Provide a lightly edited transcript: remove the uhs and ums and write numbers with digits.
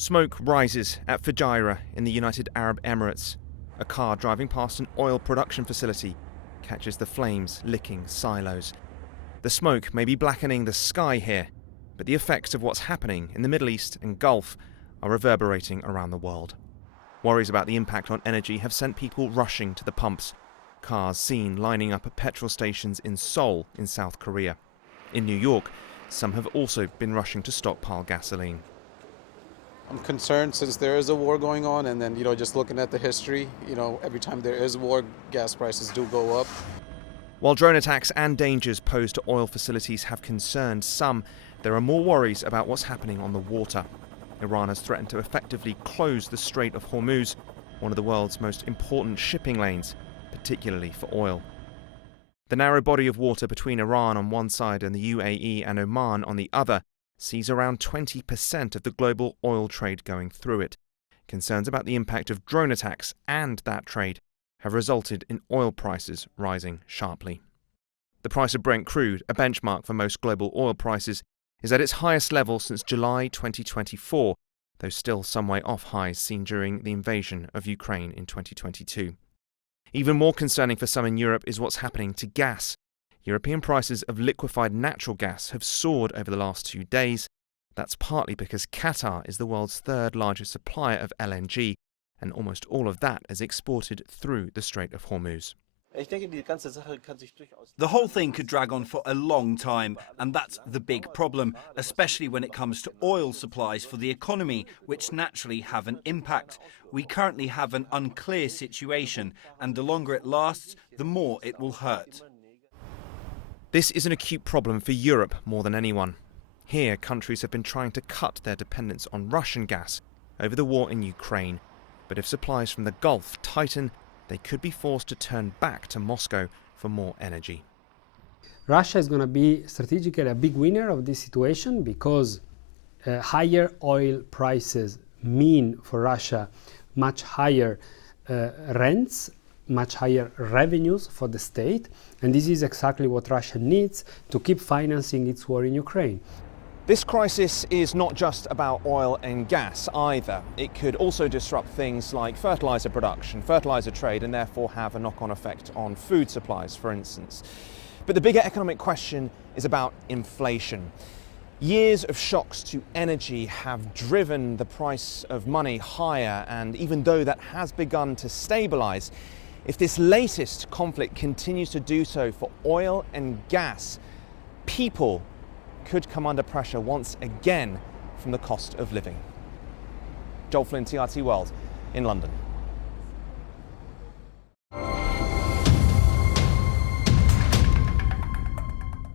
Smoke rises at Fujairah in the United Arab Emirates. A car driving past an oil production facility catches the flames licking silos. The smoke may be blackening the sky here, but the effects of what's happening in the Middle East and Gulf are reverberating around the world. Worries about the impact on energy have sent people rushing to the pumps. Cars seen lining up at petrol stations in Seoul in South Korea. In New York, some have also been rushing to stockpile gasoline. I'm concerned since there is a war going on, and then, just looking at the history, every time there is war, gas prices do go up. While drone attacks and dangers posed to oil facilities have concerned some, there are more worries about what's happening on the water. Iran has threatened to effectively close the Strait of Hormuz, one of the world's most important shipping lanes, particularly for oil. The narrow body of water between Iran on one side and the UAE and Oman on the other sees around 20% of the global oil trade going through it. Concerns about the impact of drone attacks and that trade have resulted in oil prices rising sharply. The price of Brent crude, a benchmark for most global oil prices, is at its highest level since July 2024, though still some way off highs seen during the invasion of Ukraine in 2022. Even more concerning for some in Europe is what's happening to gas. European prices of liquefied natural gas have soared over the last 2 days. That's partly because Qatar is the world's third largest supplier of LNG, and almost all of that is exported through the Strait of Hormuz. The whole thing could drag on for a long time, and that's the big problem, especially when it comes to oil supplies for the economy, which naturally have an impact. We currently have an unclear situation, and the longer it lasts, the more it will hurt. This is an acute problem for Europe more than anyone. Here, countries have been trying to cut their dependence on Russian gas over the war in Ukraine. But if supplies from the Gulf tighten, they could be forced to turn back to Moscow for more energy. Russia is going to be strategically a big winner of this situation because higher oil prices mean for Russia much higher rents, much higher revenues for the state, and this is exactly what Russia needs to keep financing its war in Ukraine. This crisis is not just about oil and gas either. It could also disrupt things like fertilizer production, fertilizer trade, and therefore have a knock-on effect on food supplies, for instance. But the bigger economic question is about inflation. Years of shocks to energy have driven the price of money higher, and even though that has begun to stabilize, if this latest conflict continues to do so for oil and gas, people could come under pressure once again from the cost of living. Joel Flynn, TRT World in London.